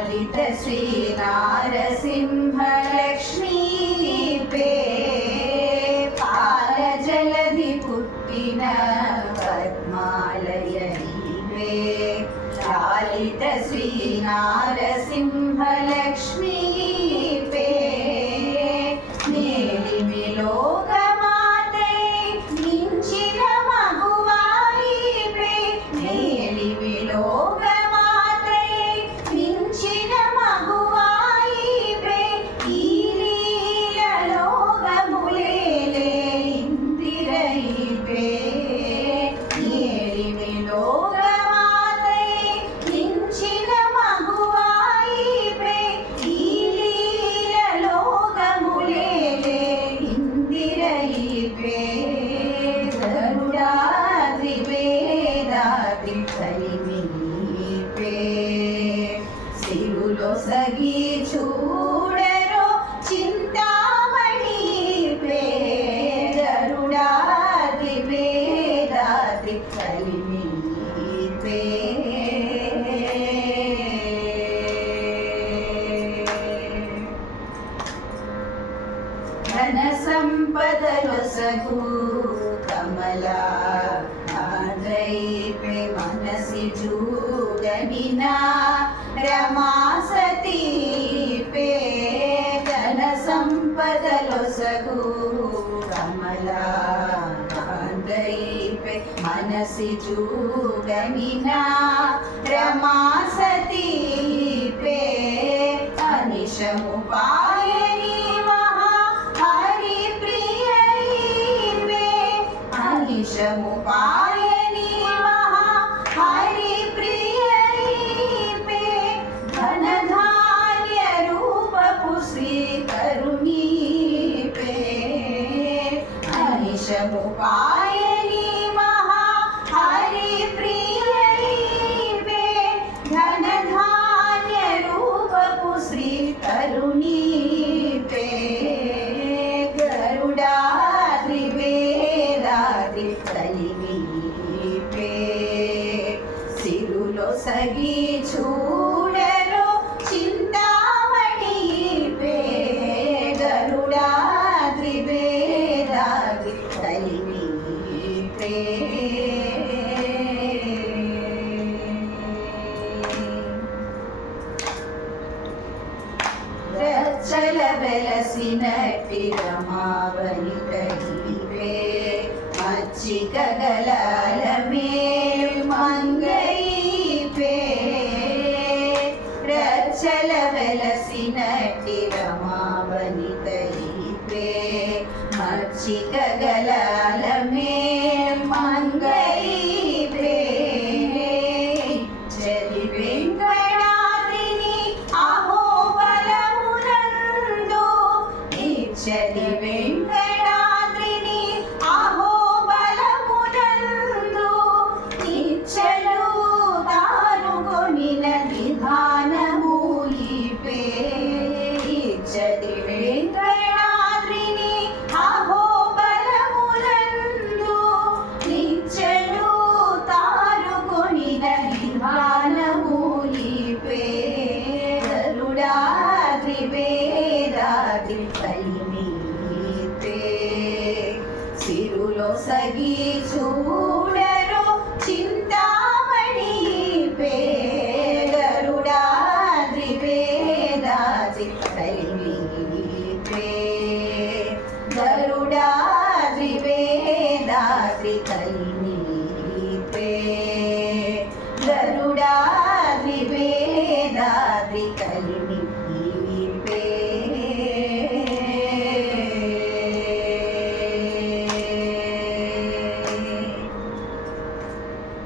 లాలిత Shri Narasimha Lakshmi pay పాల జలధి పుట్టిన పద్మాలయ నీవే లాలిత శ్రీ నారసింహ లక్ష్మీ పే నేలిమిలో సిరులో సగి చూడరో చింతామణి పే గరుడాది వేదాది కలిమి పే ధన సంపదలో సగు కమలా पे मनसि जूगनिना रमा सती पे धन संपदलो सगु कमला पे मनसि जूगनिना रमा सती पे अनिशमुपायनी महा हरि प्रिय पे अनिशमुपाय अनिशमुपायनी महा हरि प्रिय पे धन धान्य रूप पुश्री करुणी पे गरुडाद्रि वेदाद्रि కలిమి पे सिरुलो सगी చూడరో చింతామణి पे गरुडाद्रि वेदाद्रि కలిమి पे రచ్చల వెలసినట్టి రమావని తగివే మచ్చిక గలాల మేల్ మంగై పే రచ్చల వెలసినట్టి రమావని తగివే మచ్చిక గలాల మేల్ మంగై పే చలి వెంకటాద్రిని అహో బలమునందు చలి వెంకటాద్రిని అహో బలమునందు నిచ్చలు దారుకొనిన విధానమూలి పే చలి వెంకటాద్రిని అహో బలమునందు నిచ్చలు దారుకొనిన విధానమూలి పే గరుడాద్రి వేదాద్రి కలిమి పే సిరులో సగి చూడరో చింతామణి పే గరుడాద్రి వేదాద్రి కలిమి పే గరుడాద్రి వేదాద్రి కలిమి